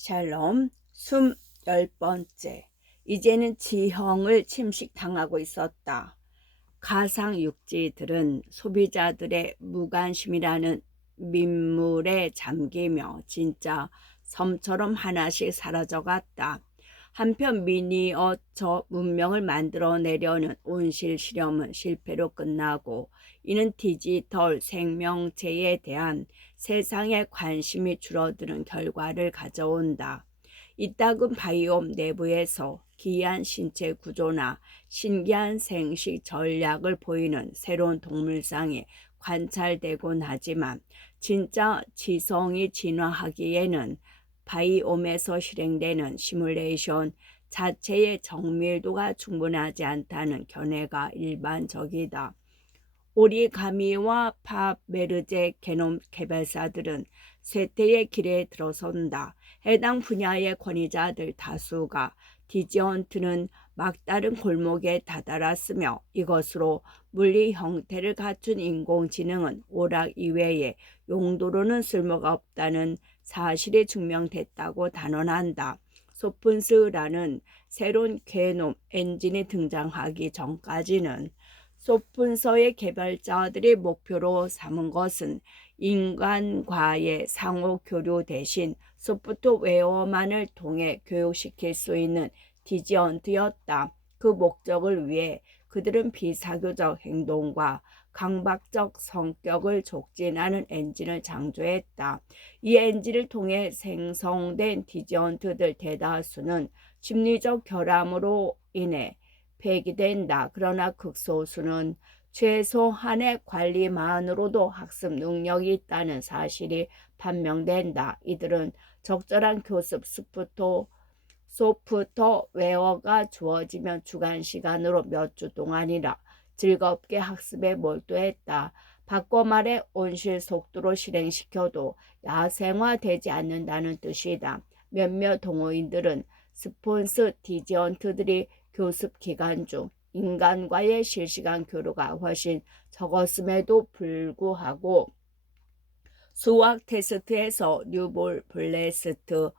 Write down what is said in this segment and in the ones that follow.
샬롬 20번째. 이제는 지형을 침식당하고 있었다. 가상육지들은 소비자들의 무관심이라는 민물에 잠기며 진짜 섬처럼 하나씩 사라져갔다. 한편 미니어처 문명을 만들어내려는 온실 실험은 실패로 끝나고, 이는 디지털 생명체에 대한 세상의 관심이 줄어드는 결과를 가져온다. 이따금 바이옴 내부에서 기이한 신체 구조나 신기한 생식 전략을 보이는 새로운 동물상이 관찰되곤 하지만, 진짜 지성이 진화하기에는 바이옴에서 실행되는 시뮬레이션 자체의 정밀도가 충분하지 않다는 견해가 일반적이다. 오리가미와 파베르제 게놈 개발사들은 쇠퇴의 길에 들어선다. 해당 분야의 권위자들 다수가 디지언트는 막다른 골목에 다다랐으며, 이것으로 물리 형태를 갖춘 인공지능은 오락 이외에 용도로는 쓸모가 없다는 사실이 증명됐다고 단언한다. 소픈스라는 새로운 게놈 엔진이 등장하기 전까지는 소픈서의 개발자들이 목표로 삼은 것은 인간과의 상호 교류 대신 소프트웨어만을 통해 교육시킬 수 있는 디지언트였다. 그 목적을 위해 그들은 비사교적 행동과 강박적 성격을 촉진하는 엔진을 창조했다. 이 엔진을 통해 생성된 디지언트들 대다수는 심리적 결함으로 인해 폐기된다. 그러나 극소수는 최소한의 관리만으로도 학습 능력이 있다는 사실이 판명된다. 이들은 적절한 교습 소프트웨어가 주어지면 주간 시간으로 몇 주 동안이라 즐겁게 학습에 몰두했다. 바꿔 말해 온실 속도로 실행시켜도 야생화되지 않는다는 뜻이다. 몇몇 동호인들은 스폰스 디지언트들이 교습 기간 중 인간과의 실시간 교류가 훨씬 적었음에도 불구하고 수학 테스트에서 뉴볼 블레스트,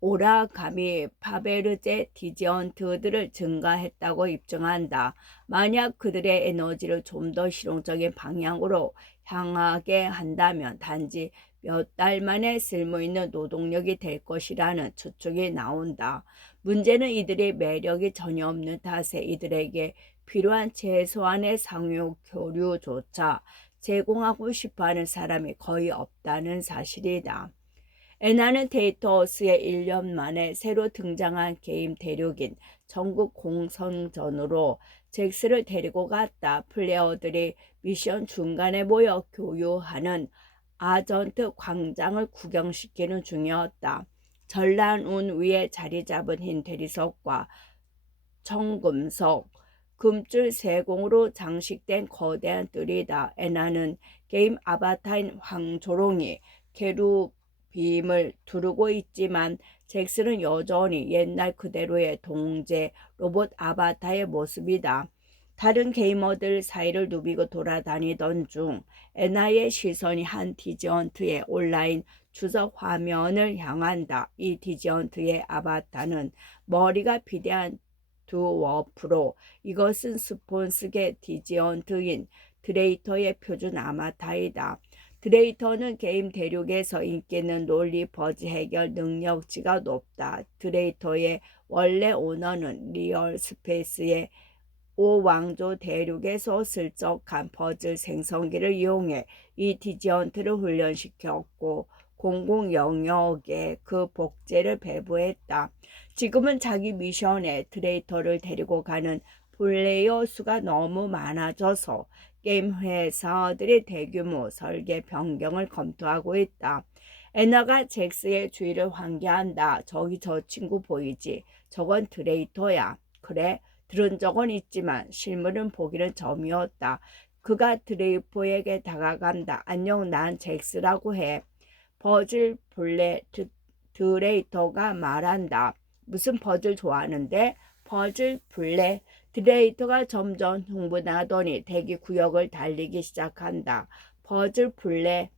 오라가미, 파베르제 디지언트들을 증가했다고 입증한다. 만약 그들의 에너지를 좀 더 실용적인 방향으로 향하게 한다면 단지 몇 달 만에 쓸모있는 노동력이 될 것이라는 추측이 나온다. 문제는 이들의 매력이 전혀 없는 탓에 이들에게 필요한 최소한의 상호 교류조차 제공하고 싶어하는 사람이 거의 없다는 사실이다. 애나는 데이터스의 1년 만에 새로 등장한 게임 대륙인 전국 공성전으로 잭스를 데리고 갔다. 플레이어들이 미션 중간에 모여 교류하는 아전트 광장을 구경시키는 중이었다. 전란운 위에 자리 잡은 흰 대리석과 청금석, 금줄 세공으로 장식된 거대한 뜰이다. 애나는 게임 아바타인 황조롱이 게루빔을 두르고 있지만, 잭스는 여전히 옛날 그대로의 동제 로봇 아바타의 모습이다. 다른 게이머들 사이를 누비고 돌아다니던 중 애나의 시선이 한 디지언트의 온라인 주석 화면을 향한다. 이 디지언트의 아바타는 머리가 비대한 드워프로, 이것은 스폰스계 디지언트인 드레이터의 표준 아바타이다. 드레이터는 게임 대륙에서 인기 있는 논리 버즈 해결 능력치가 높다. 드레이터의 원래 오너는 리얼 스페이스의 5왕조 대륙에서 슬쩍한 퍼즐 생성기를 이용해 이 디지언트를 훈련시켰고, 공공 영역에 그 복제를 배부했다. 지금은 자기 미션에 드레이터를 데리고 가는 플레이어 수가 너무 많아져서 게임 회사들이 대규모 설계 변경을 검토하고 있다. 애나가 잭스의 주의를 환기한다. 저기 저 친구 보이지? 저건 드레이터야. 그래? 들은 적은 있지만 실물은 보기는 처음이었다. 그가 드레이터에게 다가간다. 안녕, 난 잭스라고 해. 버즐 블레 드레이터가 말한다. 무슨 퍼즐 좋아하는데? 퍼즐 블레. 드레이터가 점점 흥분하더니 대기 구역을 달리기 시작한다. 퍼즐 블레.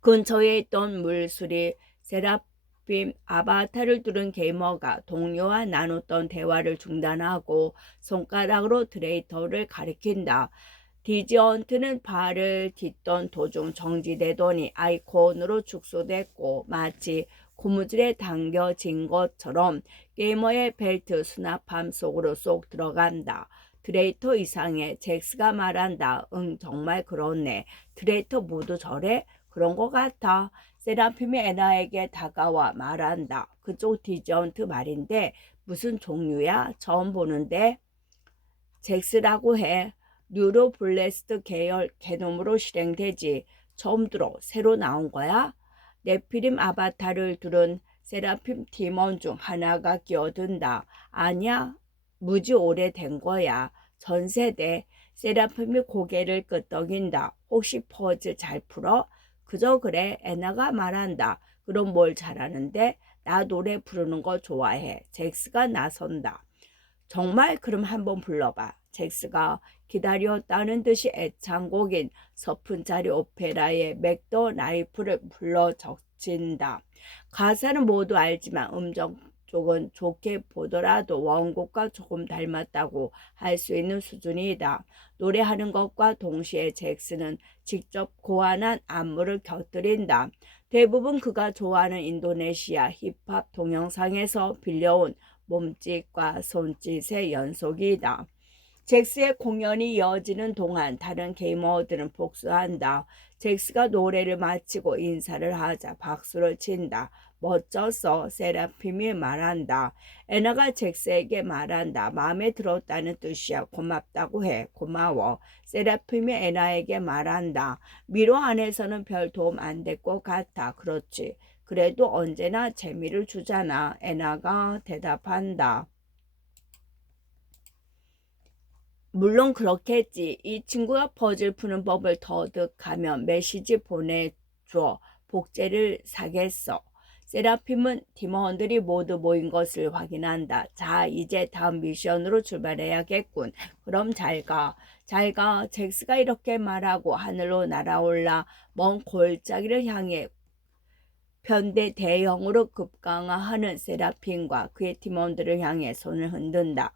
근처에 있던 물수리 세라핌 아바타를 두른 게이머가 동료와 나눴던 대화를 중단하고 손가락으로 드레이터를 가리킨다. 디지언트는 발을 딛던 도중 정지되더니 아이콘으로 축소됐고 마치 고무줄에 당겨진 것처럼 게이머의 벨트 수납함 속으로 쏙 들어간다. 드레이터 이상해. 잭스가 말한다. 응, 정말 그렇네. 드레이터 모두 저래? 그런 것 같아. 세라핌이 애나에게 다가와 말한다. 그쪽 디저트 말인데 무슨 종류야? 처음 보는데. 잭스라고 해. 뉴로블레스트 계열 게놈으로 실행되지. 처음 들어. 새로 나온 거야? 네피림 아바타를 두른 세라핌 팀원 중 하나가 끼어든다. 아니야. 무지 오래된 거야. 전 세대. 세라핌이 고개를 끄덕인다. 혹시 퍼즐 잘 풀어? 그저 그래. 애나가 말한다. 그럼 뭘 잘하는데? 나 노래 부르는 거 좋아해. 잭스가 나선다. 정말? 그럼 한번 불러봐. 잭스가 기다렸다는 듯이 애창곡인 서푼짜리 오페라의 맥더 나이프를 불러 적친다. 가사는 모두 알지만 음정 쪽은 좋게 보더라도 원곡과 조금 닮았다고 할 수 있는 수준이다. 노래하는 것과 동시에 잭스는 직접 고안한 안무를 곁들인다. 대부분 그가 좋아하는 인도네시아 힙합 동영상에서 빌려온 몸짓과 손짓의 연속이다. 잭스의 공연이 이어지는 동안 다른 게이머들은 복수한다. 잭스가 노래를 마치고 인사를 하자 박수를 친다. 멋졌어. 세라핌이 말한다. 애나가 잭스에게 말한다. 마음에 들었다는 뜻이야. 고맙다고 해. 고마워. 세라핌이 애나에게 말한다. 미로 안에서는 별 도움 안 될 것 같아. 그렇지. 그래도 언제나 재미를 주잖아. 애나가 대답한다. 물론 그렇겠지. 이 친구가 퍼즐 푸는 법을 터득하면 메시지 보내줘. 복제를 사겠어. 세라핌은 팀원들이 모두 모인 것을 확인한다. 자, 이제 다음 미션으로 출발해야겠군. 그럼 잘 가. 잘 가. 잭스가 이렇게 말하고 하늘로 날아올라 먼 골짜기를 향해 편대 대형으로 급강화하는 세라핌과 그의 팀원들을 향해 손을 흔든다.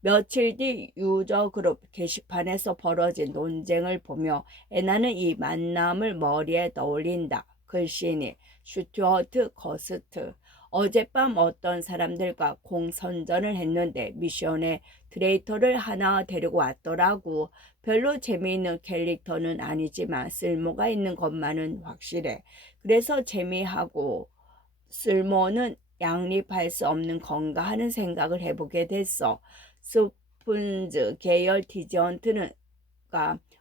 며칠 뒤 유저 그룹 게시판에서 벌어진 논쟁을 보며 애나는 이 만남을 머리에 떠올린다. 글씨니 슈튜어트 거스트. 어젯밤 어떤 사람들과 공선전을 했는데 미션에 드레이터를 하나 데리고 왔더라고. 별로 재미있는 캐릭터는 아니지만 쓸모가 있는 것만은 확실해. 그래서 재미하고 쓸모는 양립할 수 없는 건가 하는 생각을 해보게 됐어. 스푼즈 계열 디저트는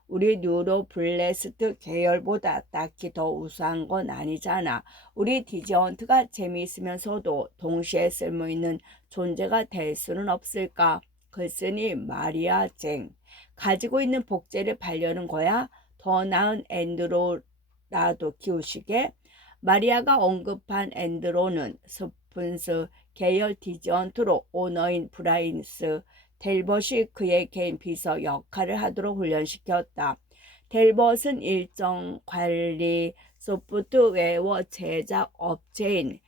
우리 뉴로블레스트 계열보다 딱히 더 우수한 건 아니잖아. 우리 디저트가 재미있으면서도 동시에 쓸모있는 존재가 될 수는 없을까? 글쓰니 마리아 쟁. 가지고 있는 복제를 팔려는 거야? 더 나은 앤드로라도 키우시게? 마리아가 언급한 앤드로는 스푼스 계열 디저트로 오너인 브라인스 델벗이 그의 개인 비서 역할을 하도록 훈련시켰다. 델벗은 일정 관리 소프트웨어 제작 업체인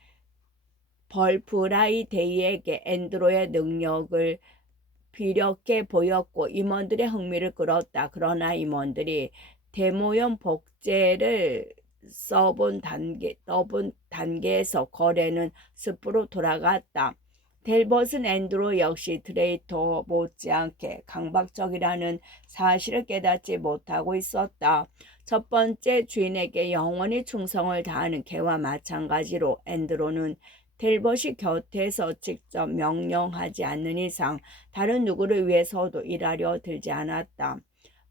벌프라이데이에게 앤드로의 능력을 비력게 보였고 임원들의 흥미를 끌었다. 그러나 임원들이 데모형 복제를 써본 단계에서 거래는 습으로 돌아갔다. 델벗은 앤드로 역시 드레이터 못지않게 강박적이라는 사실을 깨닫지 못하고 있었다. 첫 번째 주인에게 영원히 충성을 다하는 개와 마찬가지로 앤드로는 델벗이 곁에서 직접 명령하지 않는 이상 다른 누구를 위해서도 일하려 들지 않았다.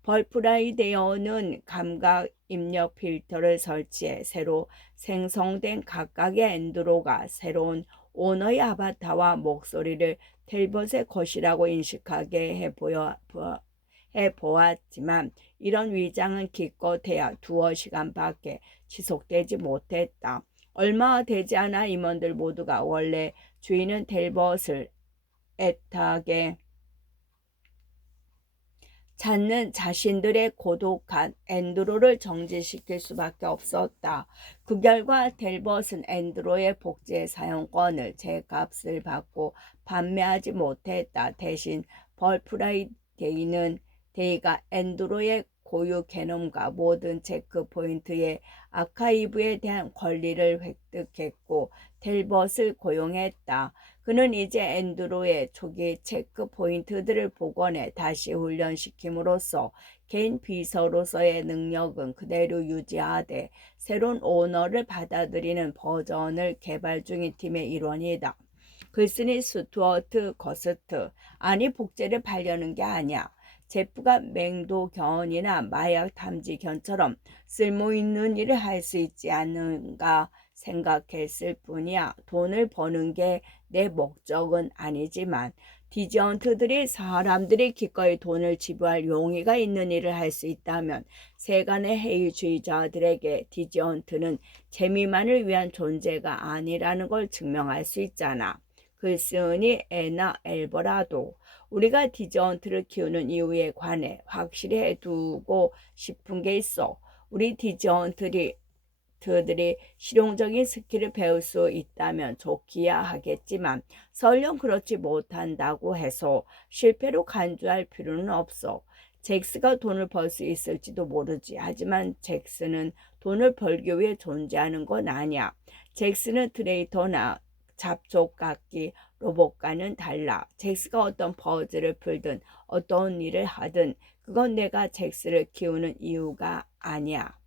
벌프라이데어는 감각 입력 필터를 설치해 새로 생성된 각각의 앤드로가 새로운 오너의 아바타와 목소리를 텔벗의 것이라고 인식하게 해보았지만 이런 위장은 기껏해야 2시간밖에 지속되지 못했다. 얼마 되지 않아 임원들 모두가 원래 주인은 텔벗을 애타게 찾는 자신들의 고독한 앤드로를 정지시킬 수밖에 없었다. 그 결과 델벗은 앤드로의 복제 사용권을 제값을 받고 판매하지 못했다. 대신 벌프라이데이가 앤드로의 고유 개념과 모든 체크 포인트의 아카이브에 대한 권리를 획득했고 델벗을 고용했다. 그는 이제 앤드로의 초기 체크 포인트들을 복원해 다시 훈련시킴으로써 개인 비서로서의 능력은 그대로 유지하되 새로운 오너를 받아들이는 버전을 개발 중인 팀의 일원이다. 글쓴이 스튜어트 거스트. 아니 복제를 팔려는 게 아니야. 제프가 맹도견이나 마약 탐지견처럼 쓸모있는 일을 할 수 있지 않는가 생각했을 뿐이야. 돈을 버는 게 내 목적은 아니지만 디저언트들이 사람들이 기꺼이 돈을 지불할 용의가 있는 일을 할 수 있다면 세간의 해이주의자들에게 디저언트는 재미만을 위한 존재가 아니라는 걸 증명할 수 있잖아. 글쓴이 애나 엘버라도. 우리가 디저언트를 키우는 이유에 관해 확실히 해두고 싶은 게 있어. 우리 디저언트들이 실용적인 스킬을 배울 수 있다면 좋기야 하겠지만 설령 그렇지 못한다고 해서 실패로 간주할 필요는 없어. 잭스가 돈을 벌 수 있을지도 모르지. 하지만 잭스는 돈을 벌기 위해 존재하는 건 아니야. 잭스는 트레이터나 잡초깎기 로봇과는 달라. 잭스가 어떤 퍼즐을 풀든 어떤 일을 하든 그건 내가 잭스를 키우는 이유가 아니야.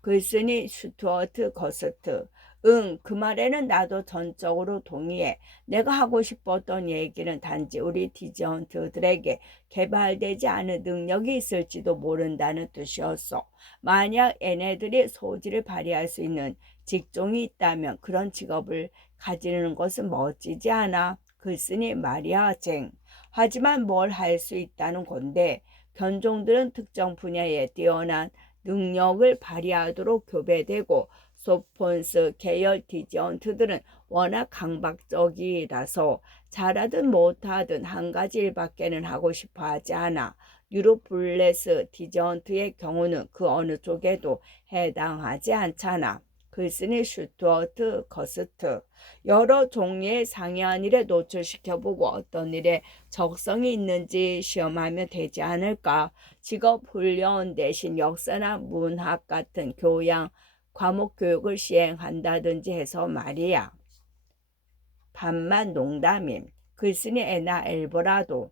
글쓴이 스튜어트 거스트. 응, 그 말에는 나도 전적으로 동의해. 내가 하고 싶었던 얘기는 단지 우리 디저언트들에게 개발되지 않은 능력이 있을지도 모른다는 뜻이었어. 만약 얘네들이 소질을 발휘할 수 있는 직종이 있다면 그런 직업을 가지는 것은 멋지지 않아? 글쓴이 말이야, 쟁. 하지만 뭘 할 수 있다는 건데 견종들은 특정 분야에 뛰어난 능력을 발휘하도록 교배되고 소폰스 계열 디저언트들은 워낙 강박적이라서 잘하든 못하든 한 가지 일밖에는 하고 싶어 하지 않아. 뉴로블레스 디저언트의 경우는 그 어느 쪽에도 해당하지 않잖아. 글쓴이 슈투어트 거스트. 여러 종류의 상이한 일에 노출시켜보고 어떤 일에 적성이 있는지 시험하면 되지 않을까. 직업훈련 대신 역사나 문학 같은 교양 과목 교육을 시행한다든지 해서 말이야. 반만 농담임. 글쓴이 애나 엘버라도.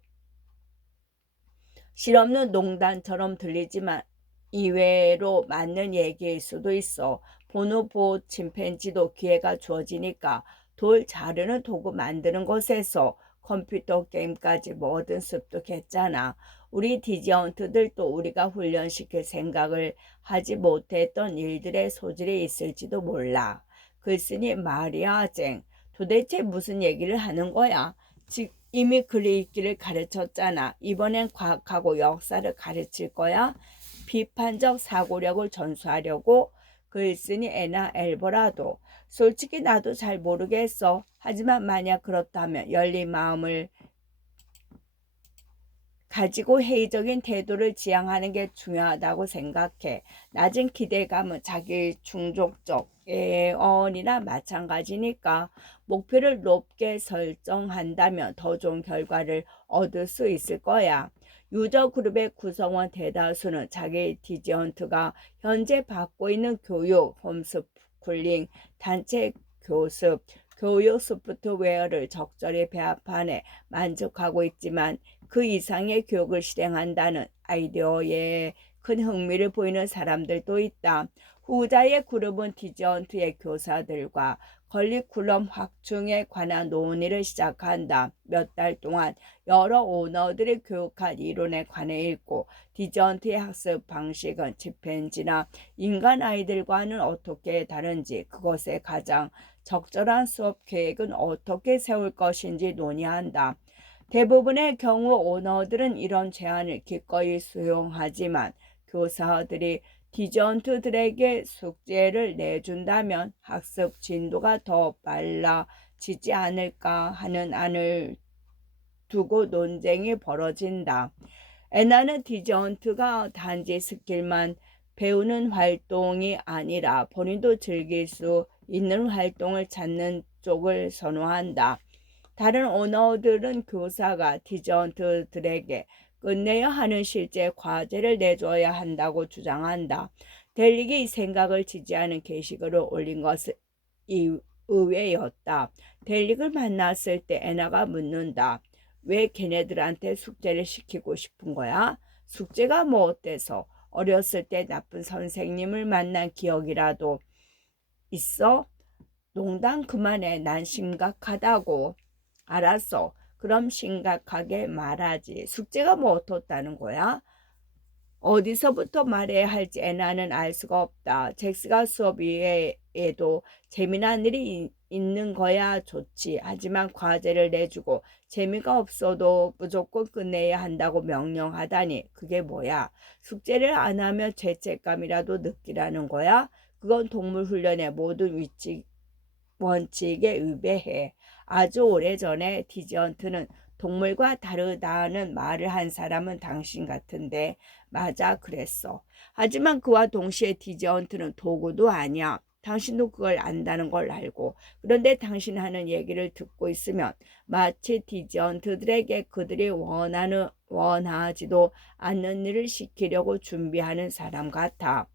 실없는 농담처럼 들리지만 이외로 맞는 얘기일 수도 있어. 보노보 침팬지도 기회가 주어지니까 돌 자르는 도구 만드는 것에서 컴퓨터 게임까지 뭐든 습득했잖아. 우리 디저언트들도 우리가 훈련시킬 생각을 하지 못했던 일들의 소질이 있을지도 몰라. 글쓴이 마리아 쟁. 도대체 무슨 얘기를 하는 거야? 이미 글 읽기를 가르쳤잖아. 이번엔 과학하고 역사를 가르칠 거야? 비판적 사고력을 전수하려고? 글쓴이 애나 엘버라도. 솔직히 나도 잘 모르겠어. 하지만 만약 그렇다면 열린 마음을 가지고 회의적인 태도를 지향하는 게 중요하다고 생각해. 낮은 기대감은 자기 충족적 예언이나 마찬가지니까 목표를 높게 설정한다면 더 좋은 결과를 얻을 수 있을 거야. 유저 그룹의 구성원 대다수는 자기 디저언트가 현재 받고 있는 교육, 홈스쿨링, 단체 교습, 교육 소프트웨어를 적절히 배합하네 만족하고 있지만 그 이상의 교육을 실행한다는 아이디어에 큰 흥미를 보이는 사람들도 있다. 후자의 그룹은 디저언트의 교사들과 커리큘럼 확충에 관한 논의를 시작한다. 몇 달 동안 여러 오너들이 교육한 이론에 관해 읽고 디저언트의 학습 방식은 침팬지나 인간 아이들과는 어떻게 다른지 그것에 가장 적절한 수업 계획은 어떻게 세울 것인지 논의한다. 대부분의 경우 오너들은 이런 제안을 기꺼이 수용하지만 교사들이 디저언트들에게 숙제를 내준다면 학습 진도가 더 빨라지지 않을까 하는 안을 두고 논쟁이 벌어진다. 애나는 디저언트가 단지 스킬만 배우는 활동이 아니라 본인도 즐길 수 있는 활동을 찾는 쪽을 선호한다. 다른 언어들은 교사가 디저언트들에게 끝내야 하는 실제 과제를 내줘야 한다고 주장한다. 델릭이 이 생각을 지지하는 게시글을 올린 것은 의외였다. 델릭을 만났을 때 애나가 묻는다. 왜 걔네들한테 숙제를 시키고 싶은 거야? 숙제가 뭐 어때서? 어렸을 때 나쁜 선생님을 만난 기억이라도 있어? 농담 그만해. 난 심각하다고. 알았어. 그럼 심각하게 말하지. 숙제가 뭐 어떻다는 거야? 어디서부터 말해야 할지 애나는 알 수가 없다. 잭스가 수업 이외에도 재미난 일이 있는 거야 좋지. 하지만 과제를 내주고 재미가 없어도 무조건 끝내야 한다고 명령하다니 그게 뭐야? 숙제를 안 하면 죄책감이라도 느끼라는 거야? 그건 동물 훈련의 모든 원칙에 위배해. 아주 오래전에 디저언트는 동물과 다르다는 말을 한 사람은 당신 같은데 맞아 그랬어. 하지만 그와 동시에 디저언트는 도구도 아니야. 당신도 그걸 안다는 걸 알고 그런데 당신 하는 얘기를 듣고 있으면 마치 디저언트들에게 그들이 원하지도 않는 일을 시키려고 준비하는 사람 같아.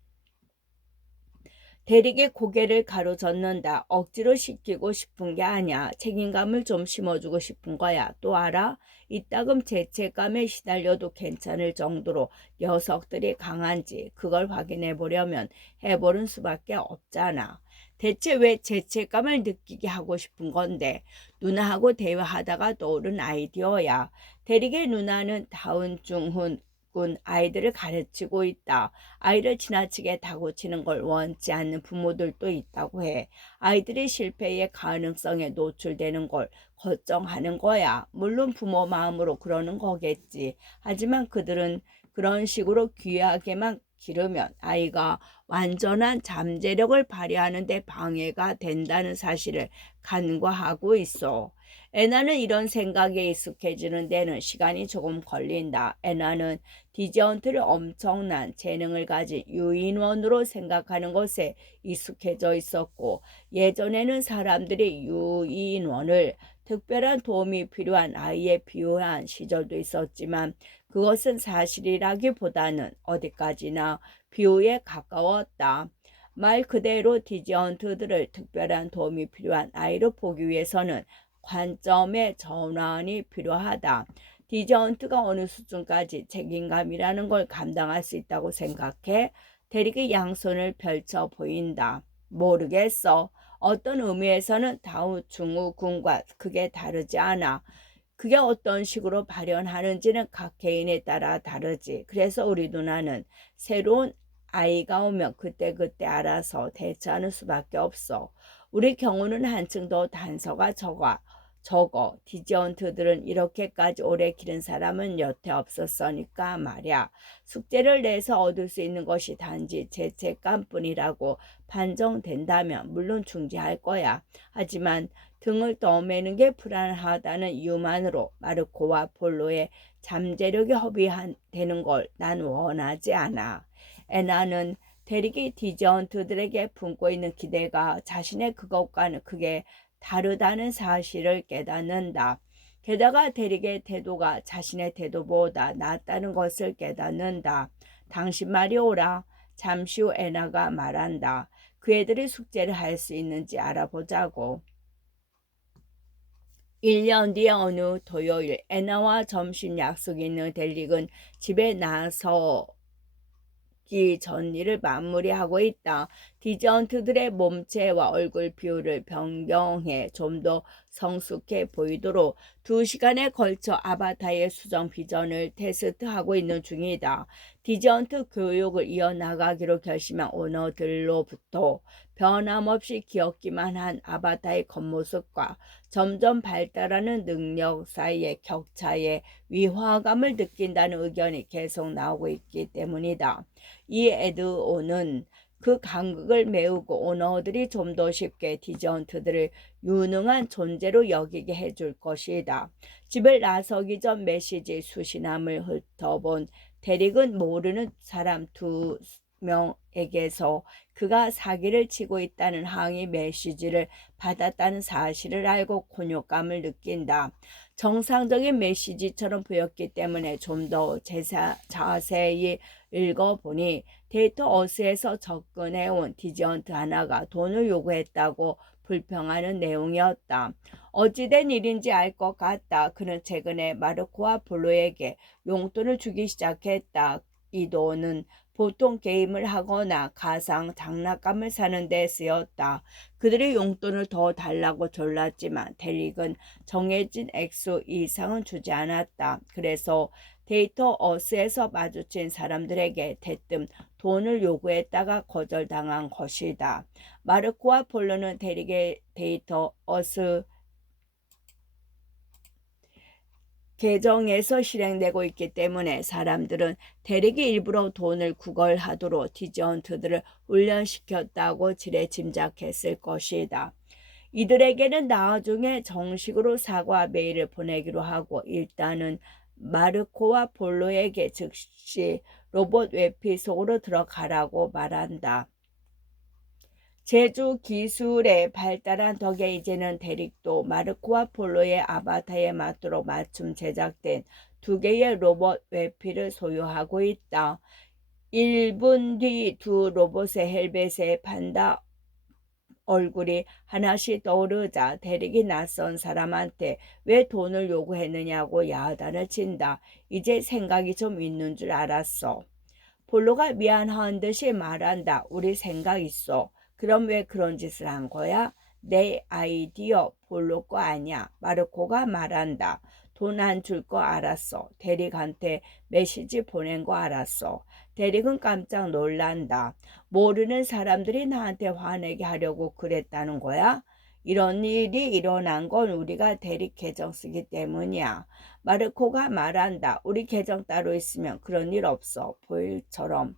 대리의 고개를 가로젓는다. 억지로 시키고 싶은 게 아니야. 책임감을 좀 심어주고 싶은 거야. 또 알아? 이따금 죄책감에 시달려도 괜찮을 정도로 녀석들이 강한지 그걸 확인해 보려면 해보는 수밖에 없잖아. 대체 왜 죄책감을 느끼게 하고 싶은 건데? 누나하고 대화하다가 떠오른 아이디어야. 대리의 누나는 다운증후군 아이들을 가르치고 있다. 아이를 지나치게 다그치는 걸 원치 않는 부모들도 있다고 해. 아이들이 실패의 가능성에 노출되는 걸 걱정하는 거야. 물론 부모 마음으로 그러는 거겠지. 하지만 그들은 그런 식으로 귀하게만 기르면 아이가 완전한 잠재력을 발휘하는 데 방해가 된다는 사실을 간과하고 있어. 애나는 이런 생각에 익숙해지는 데는 시간이 조금 걸린다. 애나는 디저언트를 엄청난 재능을 가진 유인원으로 생각하는 것에 익숙해져 있었고 예전에는 사람들이 유인원을 특별한 도움이 필요한 아이에 비유한 시절도 있었지만 그것은 사실이라기보다는 어디까지나 비유에 가까웠다. 말 그대로 디저언트들을 특별한 도움이 필요한 아이로 보기 위해서는 관점의 전환이 필요하다. 디저언트가 어느 수준까지 책임감이라는 걸 감당할 수 있다고 생각해? 대리기 양손을 펼쳐 보인다. 모르겠어. 어떤 의미에서는 다우증후군과 크게 다르지 않아. 그게 어떤 식으로 발현하는지는 각 개인에 따라 다르지. 그래서 우리 누나는 새로운 아이가 오면 그때그때 알아서 대처하는 수밖에 없어. 우리 경우는 한층 더 단서가 적어. 디저언트들은 이렇게까지 오래 기른 사람은 여태 없었으니까 말이야. 숙제를 내서 얻을 수 있는 것이 단지 죄책감뿐이라고 판정된다면 물론 중지할 거야. 하지만 등을 떠매는 게 불안하다는 이유만으로 마르코와 폴로의 잠재력이 허비되는 걸 난 원하지 않아. 애나는 대리기 디저언트들에게 품고 있는 기대가 자신의 그것과는 크게 다르다는 사실을 깨닫는다. 게다가 대리의 태도가 자신의 태도보다 낫다는 것을 깨닫는다. 당신 말이 옳아. 잠시 후 애나가 말한다. 그 애들이 숙제를 할 수 있는지 알아보자고. 1년 뒤 어느 토요일 애나와 점심 약속이 있는 델릭은 집에 나서 전 일을 마무리하고 있다. 디저언트들의 몸체와 얼굴 비율을 변경해 좀 더 성숙해 보이도록 2시간에 걸쳐 아바타의 수정 비전을 테스트하고 있는 중이다. 디저언트 교육을 이어나가기로 결심한 오너들로부터 변함없이 귀엽기만 한 아바타의 겉모습과 점점 발달하는 능력 사이의 격차에 위화감을 느낀다는 의견이 계속 나오고 있기 때문이다. 이 에드오는 그 간극을 메우고 오너들이 좀 더 쉽게 디저언트들을 유능한 존재로 여기게 해줄 것이다. 집을 나서기 전 메시지 수신함을 훑어본 데릭은 모르는 사람 2명에게서 그가 사기를 치고 있다는 항의 메시지를 받았다는 사실을 알고 곤욕감을 느낀다. 정상적인 메시지처럼 보였기 때문에 좀 더 자세히 읽어보니 데이터 어스에서 접근해온 디저언트 하나가 돈을 요구했다고 불평하는 내용이었다. 어찌된 일인지 알 것 같다. 그는 최근에 마르코와 볼로에게 용돈을 주기 시작했다. 이 돈은 보통 게임을 하거나 가상 장난감을 사는 데 쓰였다. 그들이 용돈을 더 달라고 졸랐지만 데릭은 정해진 액수 이상은 주지 않았다. 그래서 데이터 어스에서 마주친 사람들에게 대뜸 돈을 요구했다가 거절당한 것이다. 마르코와 폴로는 데릭의 데이터 어스 계정에서 실행되고 있기 때문에 사람들은 데릭이 일부러 돈을 구걸하도록 디저언트들을 훈련시켰다고 지레 짐작했을 것이다. 이들에게는 나중에 정식으로 사과 메일을 보내기로 하고 일단은 마르코와 볼로에게 즉시 로봇 웹피 속으로 들어가라고 말한다. 제주 기술의 발달한 덕에 이제는 데릭도 마르코와 폴로의 아바타에 맞도록 맞춤 제작된 2개의 로봇 웹피를 소유하고 있다. 1분 뒤 두 로봇의 헬멧에 판다 얼굴이 하나씩 떠오르자 데릭이 낯선 사람한테 왜 돈을 요구했느냐고 야단을 친다. 이제 생각이 좀 있는 줄 알았어. 볼로가 미안한 듯이 말한다. 우리 생각 있어. 그럼 왜 그런 짓을 한 거야? 내 아이디어 볼로 거 아니야. 마르코가 말한다. 돈 안 줄 거 알았어. 대릭한테 메시지 보낸 거 알았어. 대릭은 깜짝 놀란다. 모르는 사람들이 나한테 화내게 하려고 그랬다는 거야? 이런 일이 일어난 건 우리가 대릭 계정 쓰기 때문이야. 마르코가 말한다. 우리 계정 따로 있으면 그런 일 없어. 보일처럼.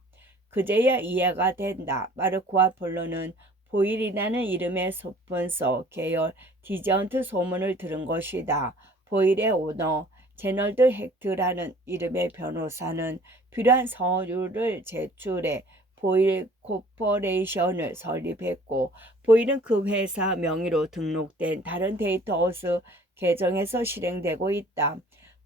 그제야 이해가 된다. 마르코와 폴로는 보일이라는 이름의 소문서 계열 디저언트 소문을 들은 것이다. 보일의 오너 제널드 헥트라는 이름의 변호사는 필요한 서류를 제출해 보일 코퍼레이션을 설립했고 보일은 그 회사 명의로 등록된 다른 데이터허스 계정에서 실행되고 있다.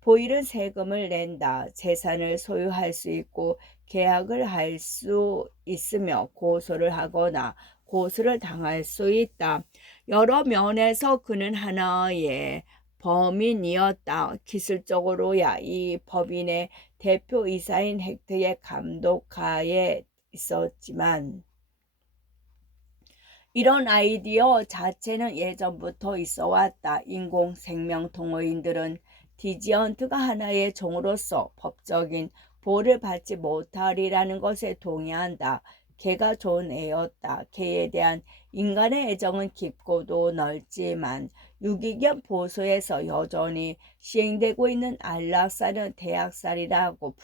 보일은 세금을 낸다. 재산을 소유할 수 있고 계약을 할 수 있으며 고소를 하거나 고소를 당할 수 있다. 여러 면에서 그는 하나의 범인이었다. 기술적으로야 이 법인의 대표이사인 헥트의 감독하에 있었지만 이런 아이디어 자체는 예전부터 있어 왔다. 인공생명통로인들은 디지언트가 하나의 종으로서 법적인 보호를 받지 못하리라는 것에 동의한다. 걔가 좋은 애였다. 걔에 대한 인간의 애정은 깊고도 넓지만 유기견 보호소에서 여전히 시행되고 있는 안락사는 대학살이라고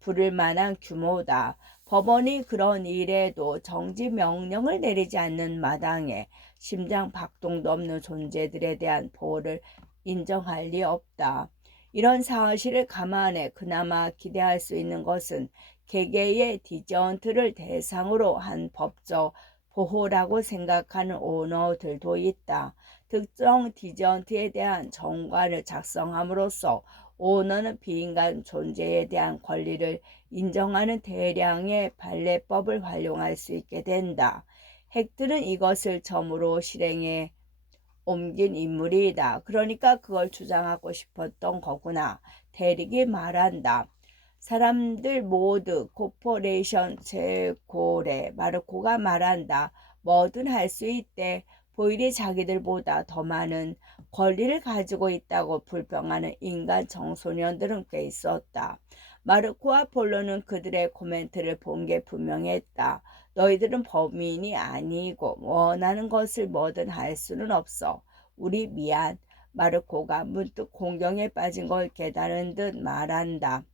부를 만한 규모다. 법원이 그런 일에도 정지 명령을 내리지 않는 마당에 심장 박동도 없는 존재들에 대한 보호를 인정할 리 없다. 이런 사실을 감안해 그나마 기대할 수 있는 것은 개개의 디저언트를 대상으로 한 법적 보호라고 생각하는 오너들도 있다. 특정 디저언트에 대한 정관을 작성함으로써 오너는 비인간 존재에 대한 권리를 인정하는 대량의 판례법을 활용할 수 있게 된다. 헥트는 이것을 처음으로 실행에 옮긴 인물이다. 그러니까 그걸 주장하고 싶었던 거구나. 대릭이 말한다. 사람들 모두 코퍼레이션 최고래. 마르코가 말한다. 뭐든 할 수 있대. 보일이 자기들보다 더 많은 권리를 가지고 있다고 불평하는 인간 청소년들은 꽤 있었다. 마르코와 폴로는 그들의 코멘트를 본 게 분명했다. 너희들은 범인이 아니고 원하는 것을 뭐든 할 수는 없어. 우리 미안. 마르코가 문득 공경에 빠진 걸 깨달은 듯 말한다.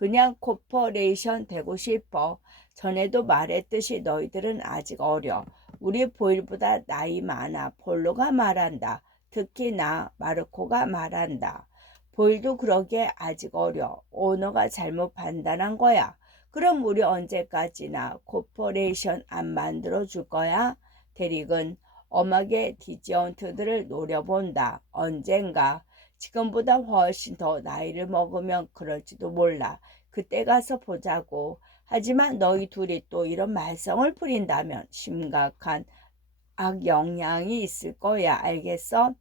그냥 코퍼레이션 되고 싶어. 전에도 말했듯이 너희들은 아직 어려. 우리 보일보다 나이 많아. 폴로가 말한다. 특히 나, 마르코가 말한다. 보일도 그러게 아직 어려. 오너가 잘못 판단한 거야. 그럼 우리 언제까지나 코퍼레이션 안 만들어 줄 거야? 데릭은 엄하게 디지언트들을 노려본다. 언젠가. 지금보다 훨씬 더 나이를 먹으면 그럴지도 몰라. 그때 가서 보자고. 하지만 너희 둘이 또 이런 말썽을 부린다면 심각한 악영향이 있을 거야. 알겠어?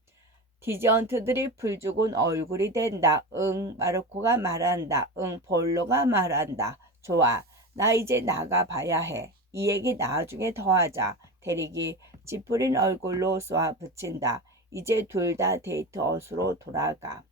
디저언트들이 불죽은 얼굴이 된다. 응, 마르코가 말한다. 응, 볼로가 말한다. 좋아, 나 이제 나가봐야 해. 이 얘기 나중에 더 하자. 데릭이 찌푸린 얼굴로 쏘아 붙인다. 이제 둘 다 데이트하우스로 돌아가.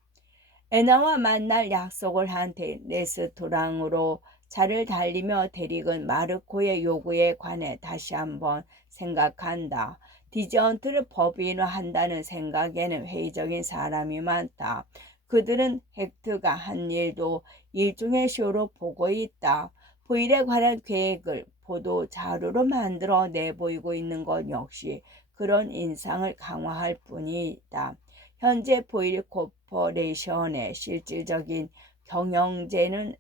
애나와 만날 약속을 한 레스토랑으로 차를 달리며 데릭은 마르코의 요구에 관해 다시 한번 생각한다. 디저언트를 법인화한다는 생각에는 회의적인 사람이 많다. 그들은 헥트가 한 일도 일종의 쇼로 보고 있다. 보일에 관한 계획을 보도 자료로 만들어 내보이고 있는 것 역시 그런 인상을 강화할 뿐이다. 현재 보일 코퍼레이션의 실질적인 경영자는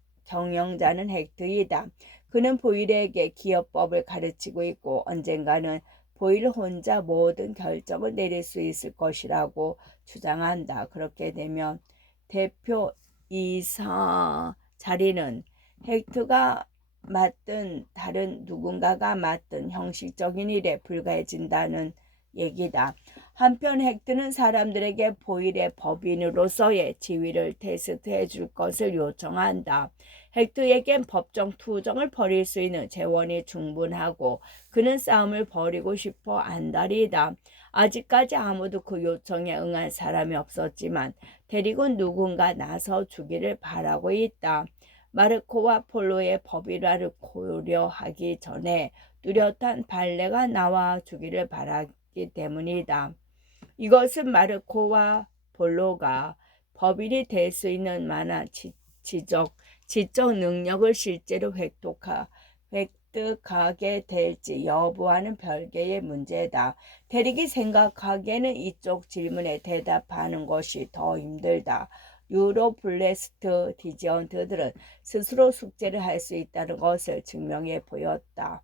헥트이다. 그는 보일에게 기업법을 가르치고 있고 언젠가는 보일 혼자 모든 결정을 내릴 수 있을 것이라고 주장한다. 그렇게 되면 대표 이사 자리는 헥트가 맡든 다른 누군가가 맡든 형식적인 일에 불과해진다는 얘기다. 한편 헥트는 사람들에게 보일의 법인으로서의 지위를 테스트해 줄 것을 요청한다. 헥트에겐 법정 투정을 벌일 수 있는 재원이 충분하고 그는 싸움을 벌이고 싶어 안달이다. 아직까지 아무도 그 요청에 응한 사람이 없었지만 대리군 누군가 나서 주기를 바라고 있다. 마르코와 폴로의 법인화를 고려하기 전에 뚜렷한 판례가 나와 주기를 바라기 때문이다. 이것은 마르코와 폴로가 법인이 될 수 있는 만한 지적 능력을 실제로 획득하게 될지 여부와는 별개의 문제다. 대리기 생각하기에는 이쪽 질문에 대답하는 것이 더 힘들다. 유로블레스트 디지언트들은 스스로 숙제를 할 수 있다는 것을 증명해 보였다.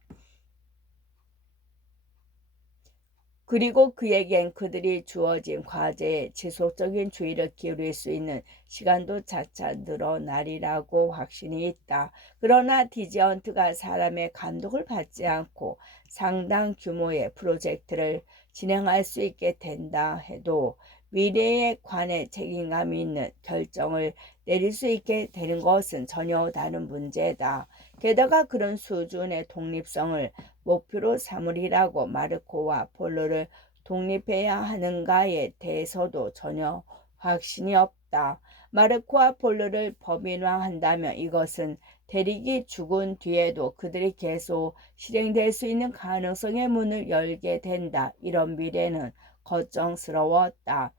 그리고 그에겐 그들이 주어진 과제에 지속적인 주의를 기울일 수 있는 시간도 차차 늘어나리라고 확신이 있다. 그러나 디지언트가 사람의 감독을 받지 않고 상당 규모의 프로젝트를 진행할 수 있게 된다 해도 미래에 관해 책임감이 있는 결정을 내릴 수 있게 되는 것은 전혀 다른 문제다. 게다가 그런 수준의 독립성을 목표로 삼으리라고 마르코와 폴로를 독립해야 하는가에 대해서도 전혀 확신이 없다. 마르코와 폴로를 법인화한다면 이것은 대릭이 죽은 뒤에도 그들이 계속 실행될 수 있는 가능성의 문을 열게 된다. 이런 미래는 걱정스러웠다.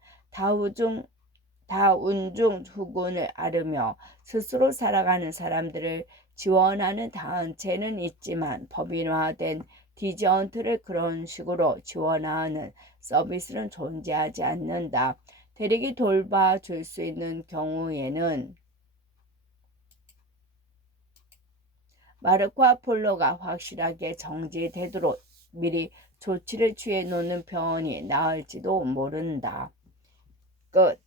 다운중 후군을 앓으며 스스로 살아가는 사람들을 지원하는 단체는 있지만 법인화된 디저언트를 그런 식으로 지원하는 서비스는 존재하지 않는다. 대리기 돌봐줄 수 있는 경우에는 마르코와 폴로가 확실하게 정지되도록 미리 조치를 취해 놓는 편이 나을지도 모른다. 끝.